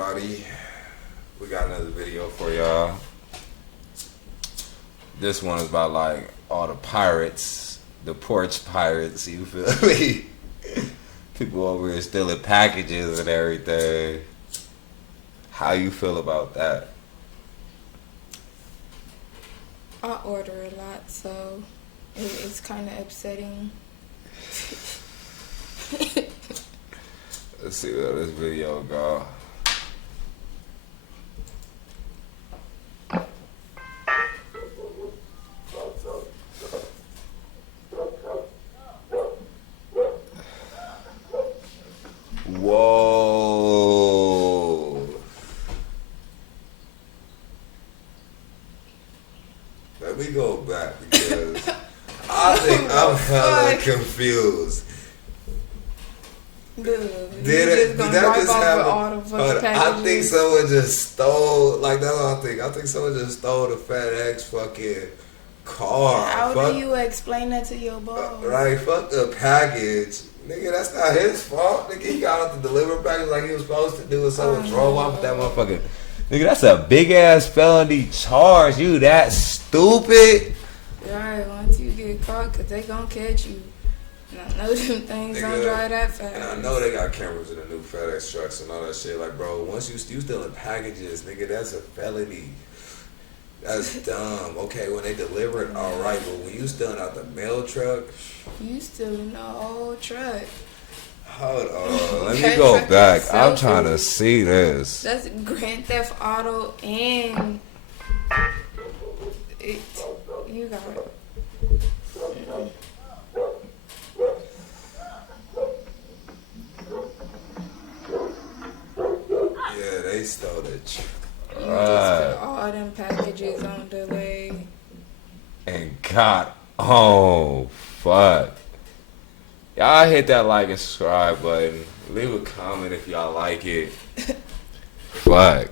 everybody? We got another video for y'all. This one is about like all the pirates, the porch pirates, you feel me? People over here stealing packages and everything. How you feel about that? I order a lot, so it's kind of upsetting. Let's see where this video go. Whoa. Let me go back because I think I'm hella confused. Dude, Did that just happen? all the fucking packages. I think someone just stole, like that's what I think. I think someone just stole the FedEx fucking car. How do you explain that to your boss? Right, fuck the package. Nigga, that's not his fault. Nigga, he got out the delivery package like he was supposed to do and someone drove off with that motherfucker. Nigga, that's a big ass felony charge. You that stupid? Right, once you get caught, cause they gonna catch you. And I know them things Nigga, don't drive that fast. And I know they got cameras in the new FedEx trucks and all that shit. Like, bro, once you stealing packages, nigga, that's a felony. That's dumb. Okay, when they deliver it, all right, but when you stealing out the mail truck, you stealing the whole truck. Hold on, let me go back. I'm trying to see this. That's Grand Theft Auto and it. You got it. Yeah, they stole it. All them packages on delay. And God, oh fuck. Y'all hit that like and subscribe button. Leave a comment if y'all like it. Fuck.